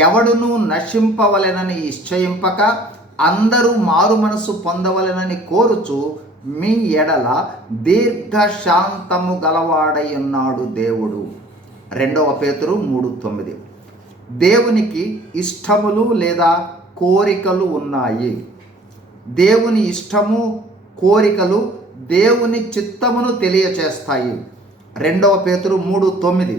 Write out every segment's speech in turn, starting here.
ఎవడును నశింపవలెనని ఇశ్చయింపక అందరూ మారు మనసు పొందవలెనని కోరుచు మీ ఎడల దీర్ఘశాంతము గలవాడై ఉన్నాడు దేవుడు. 2 పేతురు 3:9. దేవునికి ఇష్టములు లేదా కోరికలు ఉన్నాయి. దేవుని ఇష్టము, కోరికలు దేవుని చిత్తమును తెలియచేస్తాయి. 2 పేతురు 3:9.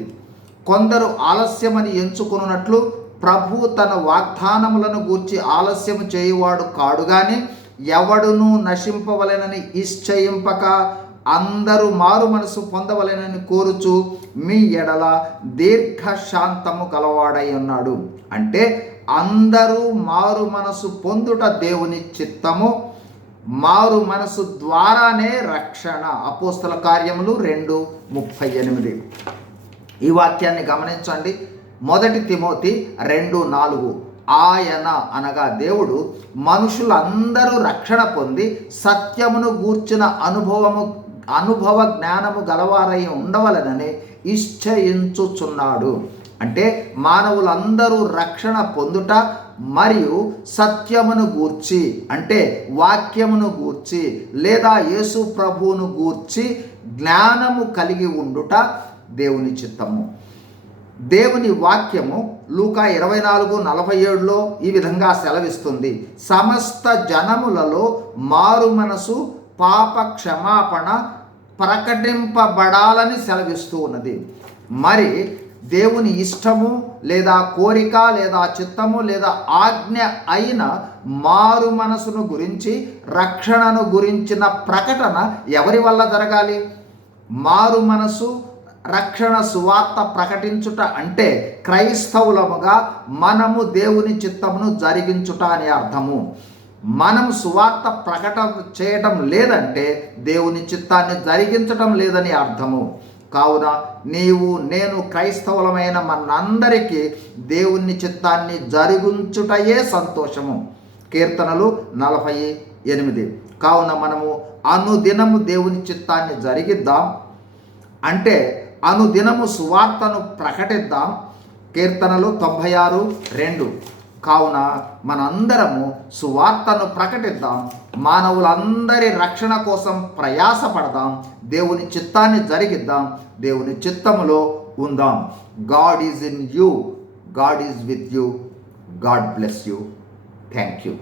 కొందరు ఆలస్యమని ఎంచుకున్నట్లు ప్రభు తన వాగ్దానములను గూర్చి ఆలస్యము చేయువాడు కాడు గాని ఎవడును నశింపవలెనని ఇశ్చయింపక అందరూ మారు మనసు పొందవలెనని కోరుచు మీ ఎడల దీర్ఘశాంతము గలవాడై ఉన్నాడు. అంటే అందరూ మారు మనసు పొందుట దేవుని చిత్తము. మారు మనసు ద్వారానే రక్షణ. అపోస్తల కార్యములు 2:38. ఈ వాక్యాన్ని గమనించండి. 1 తిమోతి 2:4. ఆయన అనగా దేవుడు మనుషులందరూ రక్షణ పొంది సత్యమును గూర్చిన అనుభవ జ్ఞానము గలవారై ఉండవలనని ఇశ్చయించుచున్నాడు. అంటే మానవులందరూ రక్షణ పొందుట మరియు సత్యమును గూర్చి, అంటే వాక్యమును గూర్చి లేదా యేసు ప్రభువును గూర్చి జ్ఞానము కలిగి ఉండుట దేవుని చిత్తము. దేవుని వాక్యము లూకా 24:47లో ఈ విధంగా సెలవిస్తుంది. సమస్త జనములలో మారు మనసు, పాప క్షమాపణ ప్రకటింపబడాలని సెలవిస్తూ ఉన్నది. మరి దేవుని ఇష్టము లేదా కోరిక లేదా చిత్తము లేదా ఆజ్ఞ అయిన మారు మనసును గురించి, రక్షణను గురించిన ప్రకటన ఎవరి వల్ల జరగాలి? మారు మనసు, రక్షణ సువార్త ప్రకటించుట అంటే క్రైస్తవులముగా మనము దేవుని చిత్తమును జరిగించుట అని అర్థము. మనం సువార్త ప్రకటన చేయటం లేదంటే దేవుని చిత్తాన్ని జరిగించటం లేదని అర్థము. కావున నీవు నేను క్రైస్తవులమైన మనందరికీ దేవుని చిత్తాన్ని జరిగించుటయే సంతోషము. కీర్తనలు 48. కావున మనము అనుదినము దేవుని చిత్తాన్ని జరిగిద్దాం, అంటే అనుదినము సువార్తను ప్రకటిద్దాం. కీర్తనలు 96:2. కావున మనందరము సువార్తను ప్రకటిద్దాం, మానవులందరి రక్షణ కోసం ప్రయాసపడదాం, దేవుని చిత్తాన్ని జరిగిద్దాం, దేవుని చిత్తములో ఉందాం. God is in you, God is with you. God bless you. Thank you.